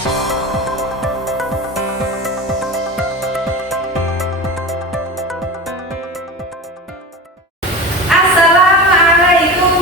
Assalamualaikum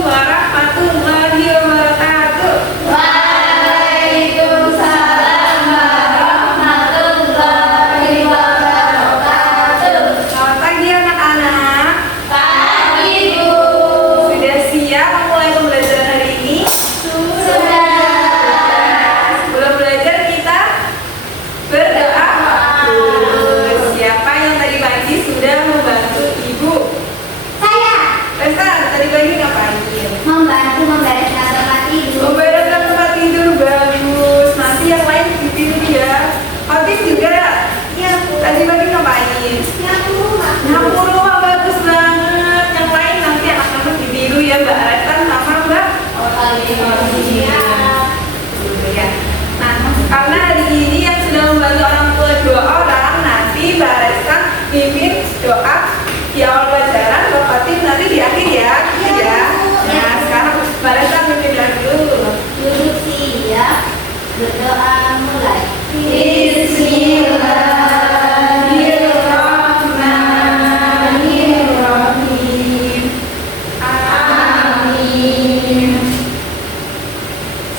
warahmatullahi wabarakatuh. Waalaikumsalam warahmatullahi wabarakatuh. Selamat pagi anak-anak. Pagi Bu. Sudah siap mulai pembelajaran hari ini? Sudah. Sebelum belajar kita berdoa dulu. Siapa yang tadi pagi sudah membantu ibu? Saya Resta, tadi pagi ngapain? membantu membereskan tempat tidur. Membereskan tempat tidur, bagus. Nanti yang lain ditidur ya. Otis juga. Ya Bu. Tadi pagi ngapain? Nyapu rumah. Nyapu rumah, bagus banget. Yang lain nanti anak-anak ditidur ya, Mbak Resta sama Mbak. Iya. Dulu ya. Nah, karena hari ini yang sudah membantu orang tua 2 orang, nanti Mbak Resta pimpin doa di awal pelajaran, Mbak Fatin nanti di akhir ya. Gitu ya. Nah, sekarang Mbak Resta pimpin doa dulu. Duduk siap. Berdoa mulai. Bismillahirrahmanirrahim. Amin.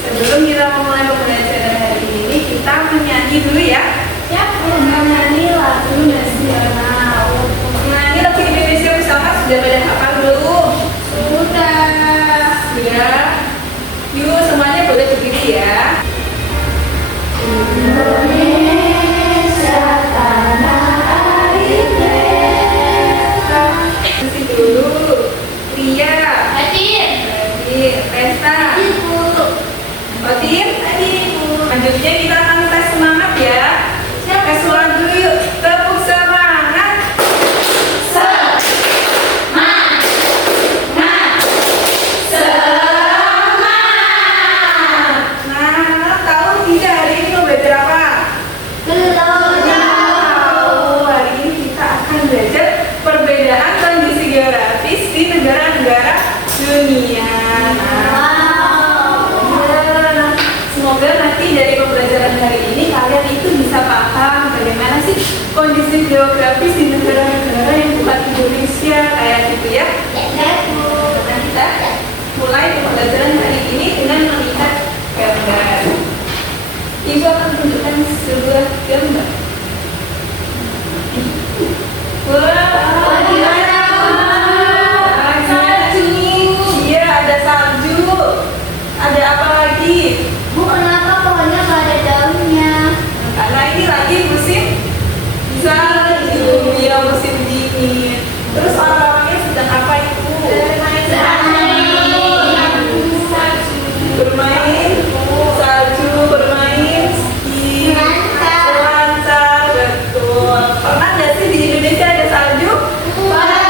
Sebelum kita memulai pembelajaran hari ini, kita menyanyi dulu ya. Ya, menyanyi lagu nasional. Menyanyi lagu Indonesia bersama sudah pada hafal belum? Sudah. Sudah. Yuk semuanya boleh berdiri ya. Indonesia tanah airnya. Kasih dulu. Ria, Hadir. Resta, Ibu. Otin. Ibu. Selanjutnya kita akan tes semangat ya. Tes suara dulu yuk. Tepuk semangat. Nah, tahu tidak hari ini mau belajar apa? Tahu. Hari ini kita akan belajar perbedaan kondisi geografis di negara-negara dunia. Nah, semoga nanti dari pembelajaran hari ini kalian itu bisa paham bagaimana sih kondisi geografis di negara-negara yang bukan Indonesia kayak gitu ya. Nah, kita mulai pembelajaran hari ini dengan melihat gambar. Ibu akan tunjukkan sebuah gambar. Wah, gimana? Salju. Iya, ada salju. Ada apa lagi? Bu, kenapa pohonnya nggak ada daunnya? Karena ini lagi musim salju, ya musim dingin. Terus orang-orangnya sedang apa itu? Bermain salju, bermain ski, selancar, betul. Pernah nggak sih di Indonesia ada salju? Pernah.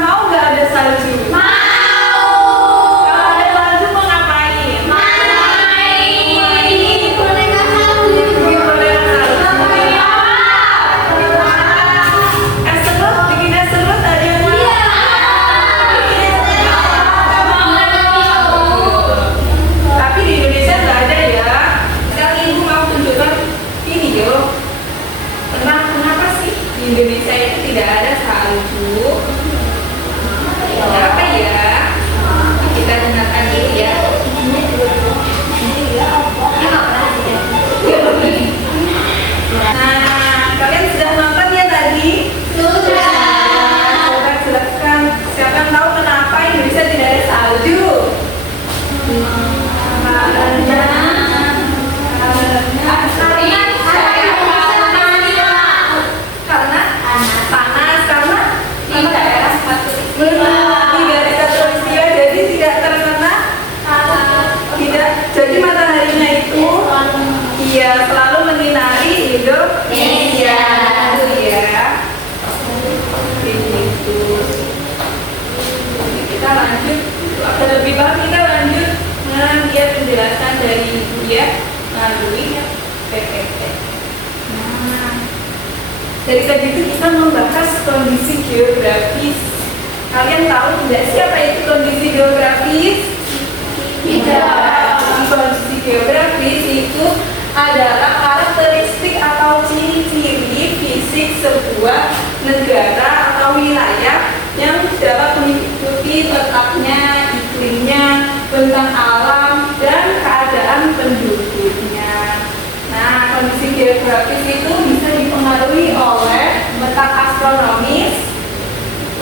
Mau nggak ada salju? Kalau ada salju mau ngapain? Main. Boneka salju. Es serut, bikin es serut ada yang mau? Tapi di Indonesia nggak ada ya. Sekarang ibu mau tunjukkan ini yo. Kenapa sih di Indonesia itu tidak ada salju? Kenapa ya? Kita dengarkan dulu ya. Nah, kalian sudah nonton ya tadi? Coba jelaskan, siapa yang tahu kenapa Indonesia tidak ada salju? Karena panas, karena di garis khatulistiwa, jadi tidak terkena, tidak. Jadi mataharinya itu, iya selalu menyinari Indonesia, ya. Begitu. Kita lanjut. Terlebih dahulu kita lanjut melihat penjelasan dari ibu ya melalui PPT. Nah, dari tadi itu kita membahas kondisi geografis. Kalian tahu tidak siapa itu kondisi geografis? Tidak. Kondisi geografis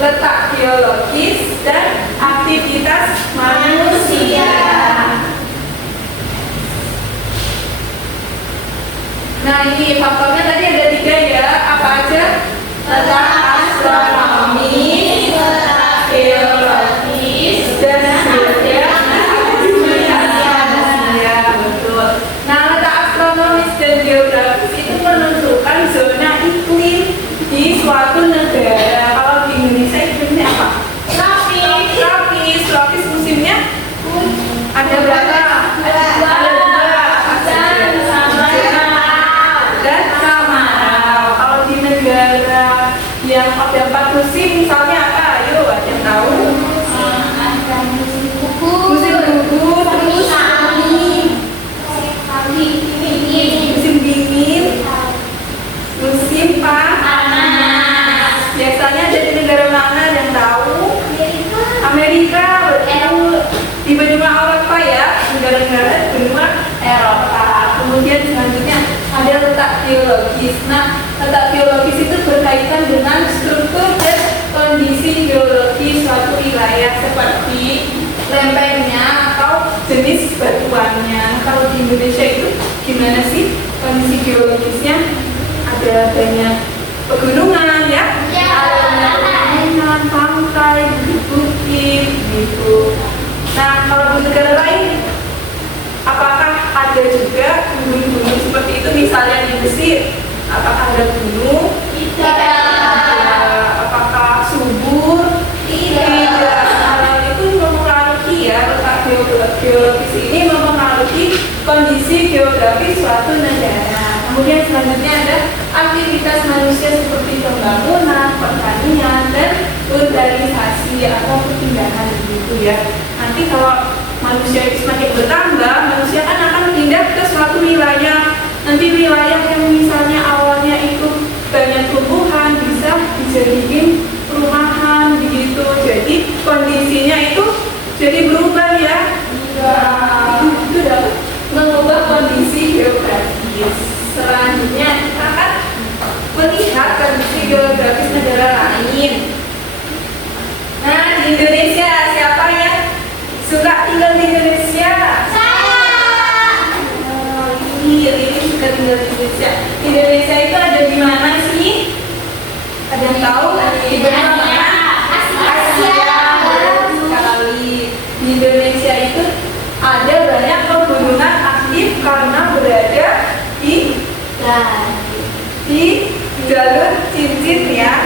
letak geologis, dan aktivitas manusia. Nah, ini faktornya tadi ada 3 ya. Apa aja? Letak astronomi, letak geologis, dan ya, betul. Nah, letak astronomis dan geografis itu menentukan zona iklim di suatu negara. Kalau di Indonesia iklimnya apa? Tropis. Tropis musimnya ada berapa? Ada 2. Dan kemarau. Kalau di negara yang ada 4 musim, misalnya apa? Ayo, ada yang tahu? Musim gugur, terus musim dingin, musim panas. Biasanya ada di negara mana yang tahu? Amerika, betul. Di benua Eropa ya, negara-negara benua Eropa. Kemudian selanjutnya ada letak geologis. Nah, letak geologis itu berkaitan dengan struktur dan kondisi geologi suatu wilayah seperti lempengnya atau jenis batuannya. Kalau di Indonesia itu gimana sih kondisi geologisnya? Ada banyak pegunungan ya, ada pegunungan, pantai, bukit gitu. Nah, kalau di negara lain, apakah ada juga gunung-gunung seperti itu? Misalnya di Mesir, apakah ada gunung? Tidak. Apakah subur? Tidak. Hal itu mempengaruhi ya, letak geologis ini mempengaruhi kondisi geografis suatu negara. Kemudian selanjutnya ada aktivitas manusia seperti pembangunan, pertanian, dan urbanisasi atau perpindahan begitu ya. Nanti kalau manusia itu semakin bertambah, manusia kan akan pindah ke suatu wilayah. Nanti wilayah yang misalnya awalnya itu banyak tumbuhan bisa dijadiin perumahan begitu. Jadi kondisinya itu jadi berubah ya. Itu dapat mengubah kondisi geografis. Selanjutnya kita akan melihat kondisi geografis negara lain. Nah, di Indonesia siapa ya suka tinggal di Indonesia? Ini suka tinggal di Indonesia. Indonesia itu ada di mana sih? Ada yang tahu? Di mana? Asia. Betul sekali. Di Indonesia itu ada banyak pegunungan aktif karena berada di jalur cincin ya.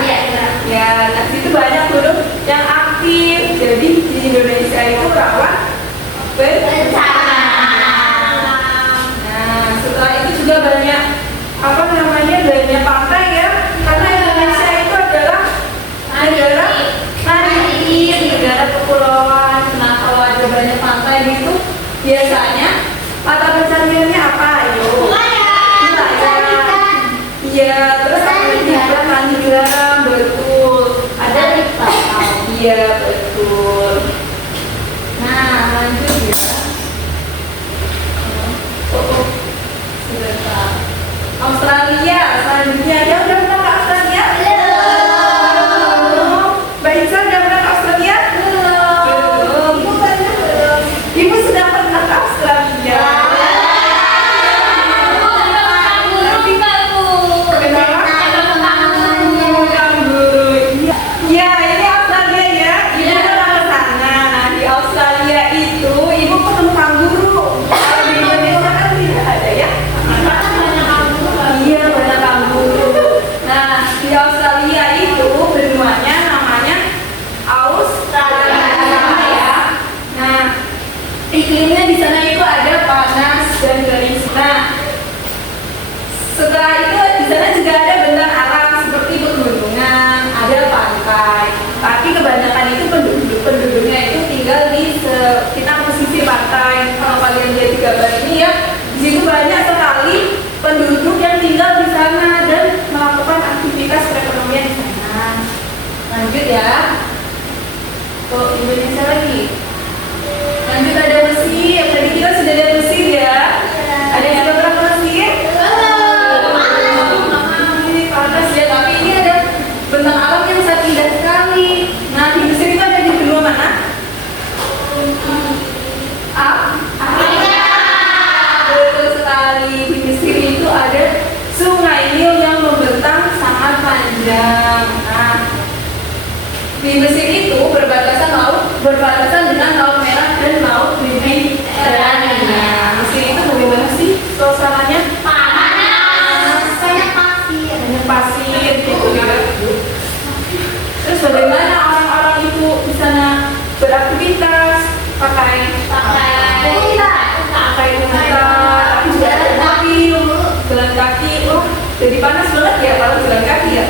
Ya, nah situ banyak gunung yang aktif. Jadi di Indonesia itu rawan bencana. Nah, setelah itu juga banyak banyak pantai ya. Karena Indonesia itu adalah negara maritim, negara kepulauan. Nah, kalau ada banyak pantai gitu, biasanya mata pencariannya apa? Ayo. Iya, terus ada panggilan, betul. Ada iya, betul. Nah, lanjut ya. Sebentar. Australia, selanjutnya ada udah pernah ke Australia? Belum. Mbak Isa udah pernah ke Australia? Belum. Ibu sudah pernah ke Australia. Iklimnya di sana itu ada panas dan kering. Nah, setelah itu di sana juga ada benda alam seperti pegunungan, ada pantai. Tapi kebanyakan itu penduduknya itu tinggal di sekitar pesisir pantai. Kalau kalian lihat di gambar ini ya, di situ banyak sekali penduduk yang tinggal di sana dan melakukan aktivitas perekonomian di sana. Lanjut ya. Oh, Indonesia lagi. Lanjut ada Mesir. Tadi kita sudah lihat Mesir ya. Ada yang sudah pernah ke Mesir? Ini panas ya, tapi ini ada bentang alam yang sangat indah sekali. Di Mesir itu berbatasan dengan Laut Merah dan Laut Mediterania. Mesir itu bagaimana sih suasananya? Panas. Banyak pasir. Banyak pasir gitu ya. Terus bagaimana orang-orang itu di sana beraktivitas? Pakai unta, tapi juga ada mobil, jalan kaki. Oh, jadi panas banget ya kalau jalan kaki ya.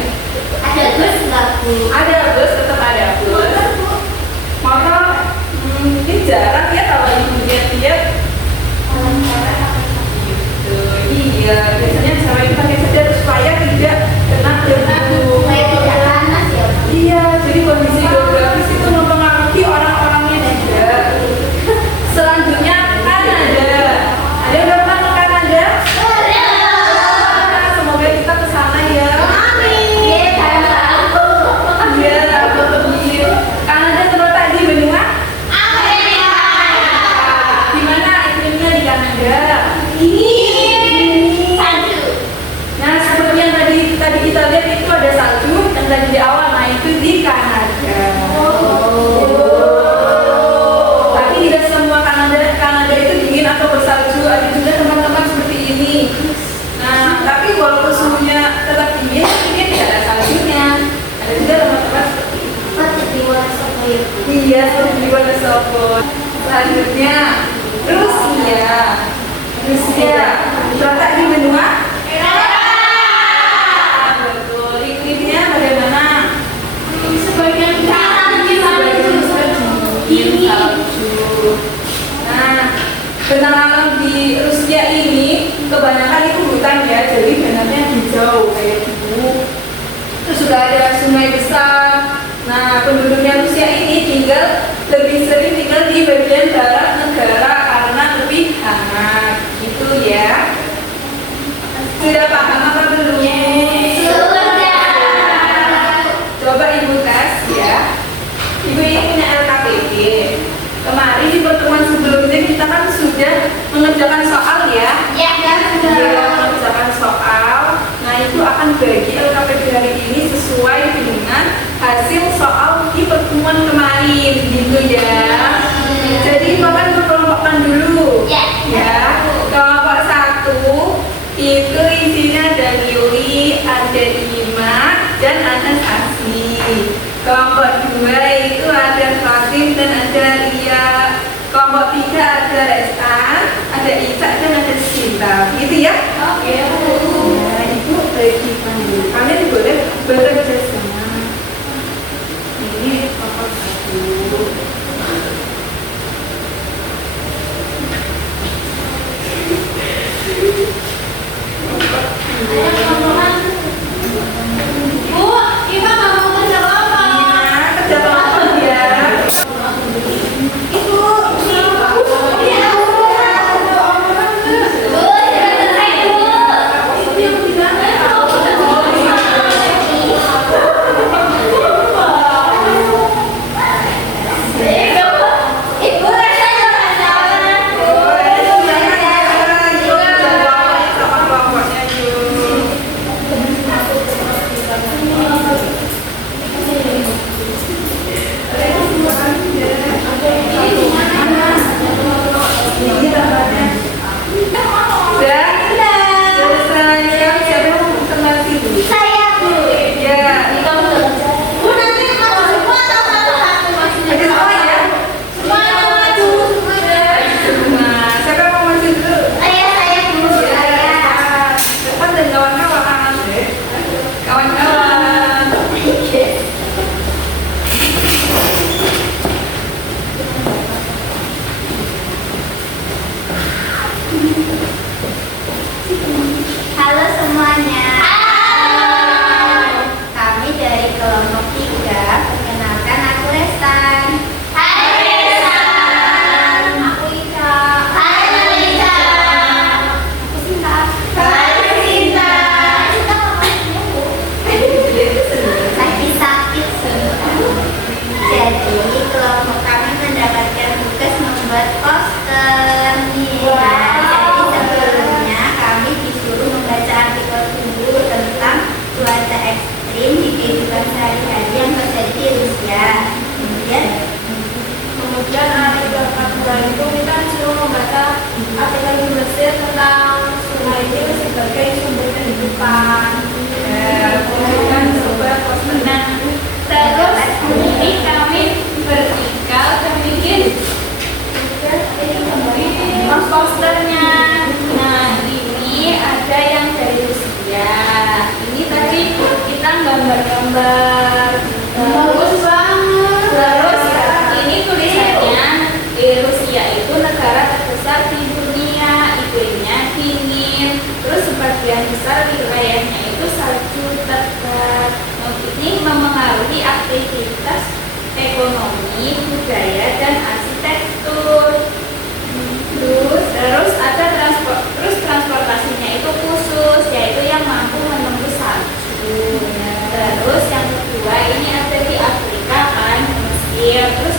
Ada bus nggak, Bu? Ada bus, tetap ada bus. Motor, ini jarang ya kalau ibu lihat-lihat. Gitu. Iya, biasanya sama ibu pakai sedan supaya tidak kena debu. Supaya tidak panas ya, Bu? Iya, jadi kondisi geografis itu mempengaruhi orang-orangnya juga. Selanjutnya Kanada. Ada yang udah pernah ke Kanada? Semoga kita ke sana ya. Amin. Iya, iya. Kanada terletak di benua. Di mana iklimnya di Kanada? Nah, seperti yang tadi kita lihat itu ada salju yang tadi di awal, nah itu di Kanada. Tapi tidak semua Kanada itu dingin atau bersalju, ada juga teman-teman seperti ini. Nah, tapi walaupun suhunya tetap dingin, tapi dia tidak ada saljunya. Ada juga teman-teman seperti ini. Iya, seperti di Wonosobo. Selanjutnya Rusia terletak di benua. Betul. Iklimnya bagaimana? Sebagian Dingin, salju. Nah, benang alam di Rusia ini kebanyakan itu hutan ya, jadi benangnya hijau kayak gitu. Terus juga ada sungai besar. Nah, penduduknya Rusia ini lebih sering tinggal di bagian barat negara karena lebih hangat, gitu ya. Sudah paham apa belum? Coba ibu tes ya. Ibu ini punya LKPD. Kemarin di pertemuan sebelumnya kita kan sudah mengerjakan soal ya. Mengerjakan soal. Nah, itu akan bagi LKPD hari ini sesuai dengan hasil soal di pertemuan kemarin, gitu ya. Jadi ibu akan berkelompokkan dulu. Ya. Kelompok 1 itu isinya ada Yuli, ada Ima, dan ada Sasi. Kelompok 2 itu ada Fatim dan ada Lia. Kelompok 3 ada Resan, ada Isa dan ada Sinta. Gitu ya? Oke. Nah, ibu bagikan dulu. Kalian boleh bekerja sama. Ini kelompok 1. Kerja kelompok ya. Ibu, sebagai sumber kehidupan. Menunjukkan sumber positif. Terus ini kami vertikal bikin posternya. Nah ini ada yang dari Rusia. Ini tadi kita gambar-gambar. Terus ini tulisannya Rusia itu negara terbesar di dunia, iklimnya dingin. Terus sebagian besar wilayahnya itu salju tebal. Ini memengaruhi aktivitas ekonomi, budaya, dan arsitektur. Terus ada transportasinya itu khusus, yaitu yang mampu menembus salju. Terus yang kedua ini ada di Afrika kan, Mesir. Terus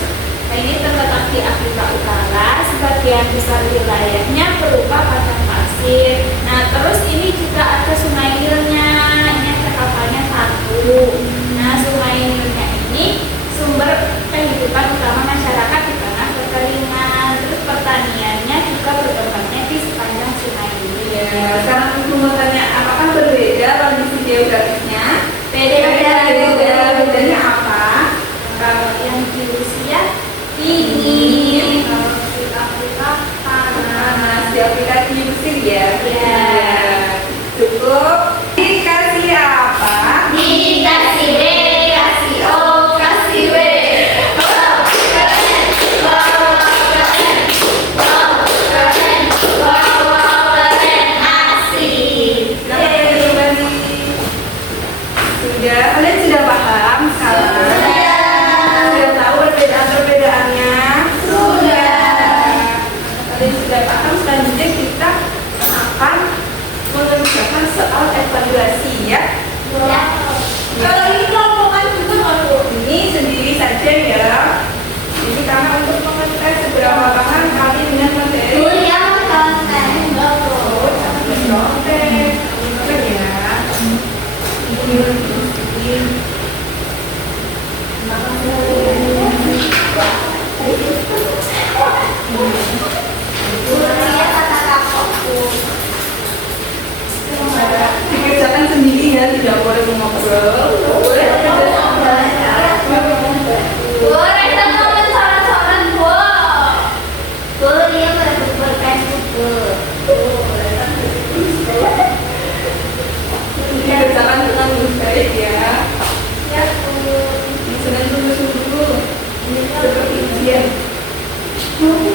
ini terletak di Afrika Utara, sebagian besar wilayahnya berupa padang pasir. Nah terus ini juga ada Sungai Nilnya, ini ada kapalnya satu. Nah Sungai Nilnya ini sumber kehidupan utama masyarakat di tanah kekeringan. Terus pertaniannya juga berkembangnya di sepanjang Sungai Nil. Ya, sekarang aku mau tanya, apakah berbeda kondisi geografisnya? Bedanya apa? Kalau yang di Rusia dingin, kalau di Afrika panas. Di Afrika di Mesir ya? Ya. Cukup. Dikasih apa? Dikasih B, kasih O, kasih W. Wow, keren. Wow, keren. Wow, keren. Wow, keren. Asik. Kalian sudah paham sekarang? Sudah tahu perbedaan-perbedaannya? Kalian sudah paham, selanjutnya kita akan mengerjakan soal evaluasi ya. Kalau ini kelompokan juga kalau ini sendiri saja ya. Jadi karena untuk mengetes seberapa paham kalian dengan materi. Kuliah konten. Jangan bercontek. Apa ya? Kuliah kata kakakku. Dikerjakan sendiri ya, tidak boleh mengobrol. Boleh Boleh kita ngomong soran-soran, Bu. Kuliah berkumpul Facebook. dikerjakan dengan baik ya. Ya, Bu. Jangan dulu seperti ujian. Sudah,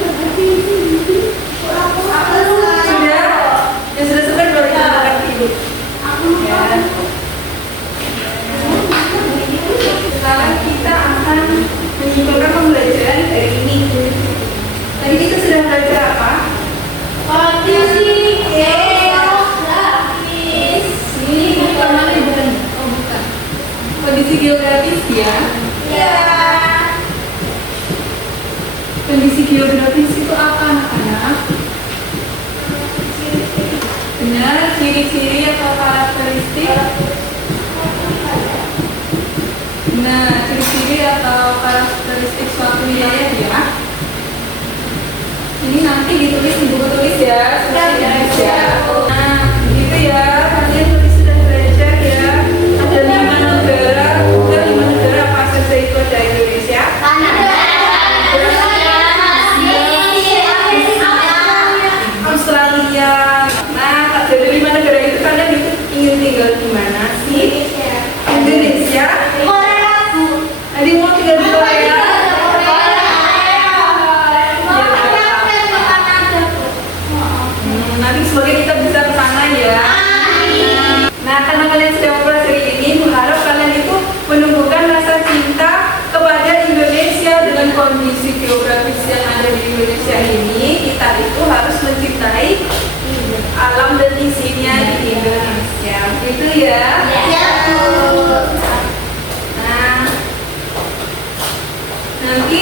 yang sudah selesai boleh kita makan tidur. Ya. Sekarang kita akan menyimpulkan pembelajaran hari ini. Tadi kita sudah belajar apa? Kondisi geografis. Ini bukan mana bukan? Oh bukan. Kondisi geografis ya. Ya. Kondisi geografis itu apa anak-anak? Benar, ciri-ciri atau karakteristik. Nah, ciri-ciri atau karakteristik suatu wilayah ya. Ini nanti ditulis di buku tulis ya, seperti ya. Nah, gitu ya. Kalian tulis sudah belajar ya. Ada 5 negara. Udah 5 negara apa saja itu ada Indonesia. Australia. Nah, dari 5 negara itu kalian ingin tinggal di mana sih? Indonesia. Jadi mau tinggal di Korea. Nanti semoga kita bisa ke sana ya. Nah, karena kalian sudah mempelajari ini, berharap kalian itu menumbuhkan rasa cinta kepada Indonesia dengan kondisi geografis yang ada di Indonesia ini. Kita itu harus mencintai alam dan isinya di Indonesia. Gitu ya. Nah, nanti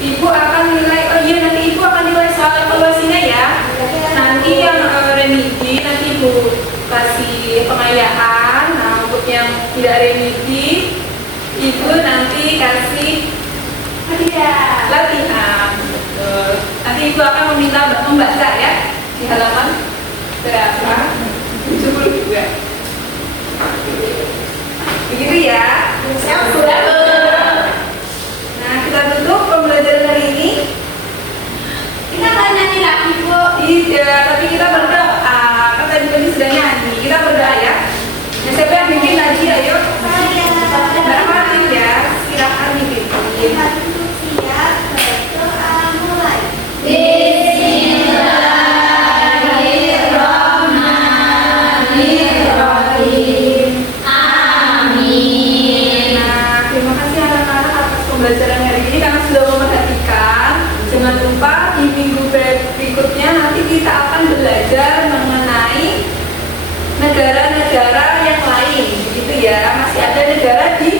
ibu akan nilai. Oh iya, nanti ibu akan nilai soal evaluasinya ya. Nanti yang remedi nanti ibu kasih pengayaan. Nah, untuk yang tidak remedi ibu nanti kasih latihan. Betul. Nanti ibu akan meminta membaca ya di halaman berapa. Cukup Sudah. Nah, kita tutup pembelajaran hari ini. Kita akan nyanyi lagi, Bu. Iya, tapi kita berdoa. Kan tadi Beli sudah nyanyi. Kita berdoa ya. Nah, siapa yang bikin lagi? Ayo. Mbak Martin ya. Silakan bikin. Kita tutup siap. Berdoa mulai. Bismillahirrahmanirrahim. Amin. Nah, terima kasih anak-anak atas pembelajaran hari ini karena sudah memperhatikan. Jangan lupa di minggu berikutnya nanti kita akan belajar mengenai negara-negara yang lain, gitu ya. Masih ada negara di